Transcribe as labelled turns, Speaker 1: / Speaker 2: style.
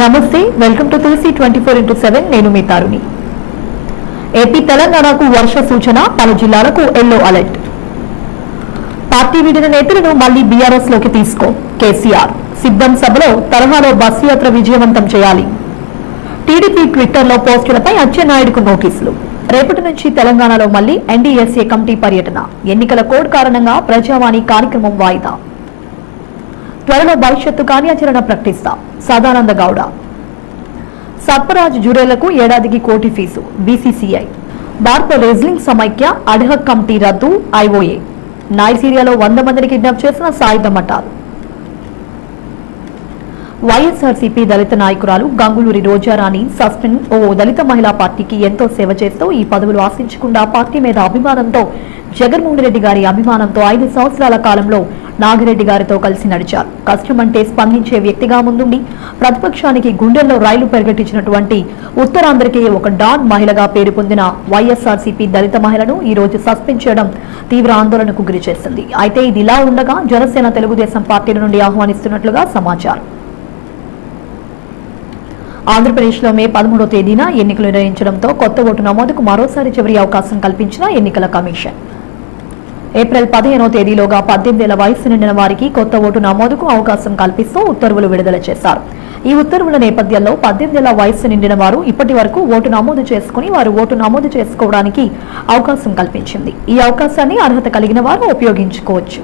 Speaker 1: నమస్తే welcome to Tulasi twenty four into seven. నేను మీ తారుని ఏపీ తెలంగాణకు వర్ష సూచన పలు జిల్లాలకు ఎల్లో అలర్ట్. పార్టీ వీడిన నేతలను మళ్ళీ బీఆర్ఎస్లోకి తీసుకో కేసీఆర్. సిద్ధం సభలో తరహాలో బస్సు యాత్ర విజయవంతం చేయాలి. టీడీపీ ట్విట్టర్లో పోస్టులపై అచ్చెన్నాయుడుకు నోటీసులు. రేపటి నుంచి తెలంగాణలో మళ్ళీ ఎన్డీఎస్ఏ కమిటీ పర్యటన. ఎన్నికల కోడ్ కారణంగా ప్రజావాణి కార్యక్రమం వాయిదా. త్వరలో భవిష్యత్తు కార్యాచరణ ప్రకటిస్తాం. సదానంద గౌడ. సర్పరాజ్ జురేలకు ఏడాదికి కోటి ఫీజు బీసీసీఐ. భారత రెజ్లింగ్ సమైక్య అడ్హక్ కమిటీ రద్దు ఐఓఏ. నైజీరియాలో వంద మందిని కిడ్నాప్ చేసిన సాయుధ మఠాలు. వైఎస్ఆర్సీపీ దళిత నాయకురాలు గంగులూరి రోజారాణి సస్పెండ్. ఓ దళిత మహిళా పార్టీకి ఎంతో సేవ చేస్తూ ఈ పదవులు ఆశించకుండా పార్టీ మీద అభిమానంతో జగన్మోహన్ రెడ్డి గారి అభిమానంతో ఐదు సంవత్సరాల కాలంలో నాగిరెడ్డి గారితో కలిసి నడిచారు. కష్టమంటే స్పందించే వ్యక్తిగా ముందుండి ప్రతిపక్షానికి గుండెల్లో రైలు పరిగెట్టించినటువంటి ఉత్తరాంధ్రకి ఒక డాన్ మహిళగా పేరు పొందిన వైఎస్ఆర్సీపీ దళిత మహిళను ఈ రోజు సస్పెండ్ చేయడం తీవ్ర ఆందోళనకు గురిచేసింది అయితే ఇది ఇలా ఉండగా జనసేన తెలుగుదేశం పార్టీల నుండి ఆహ్వానిస్తున్నట్లుగా సమాచారం. ఆంధ్రప్రదేశ్లో మే పదమూడో తేదీన ఎన్నికలు నిర్వహించడంతో కొత్త ఓటు నమోదుకు మరోసారి చివరి అవకాశం కల్పించిన ఎన్నికల కమిషన్. ఏప్రిల్ పదిహేనో తేదీలోగా పద్దెనిమిదేళ్ళ వయసు నిండిన వారికి కొత్త ఓటు నమోదుకు అవకాశం కల్పిస్తూ ఉత్తర్వులు విడుదల చేశారు. ఈ ఉత్తర్వుల నేపథ్యంలో పద్దెనిమిదేళ్ళ వయసు నిండిన వారు ఇప్పటి వరకు ఓటు నమోదు చేసుకుని వారు ఓటు నమోదు చేసుకోవడానికి అవకాశం కల్పించింది. ఈ అవకాశాన్ని అర్హత కలిగిన వారు ఉపయోగించుకోవచ్చు.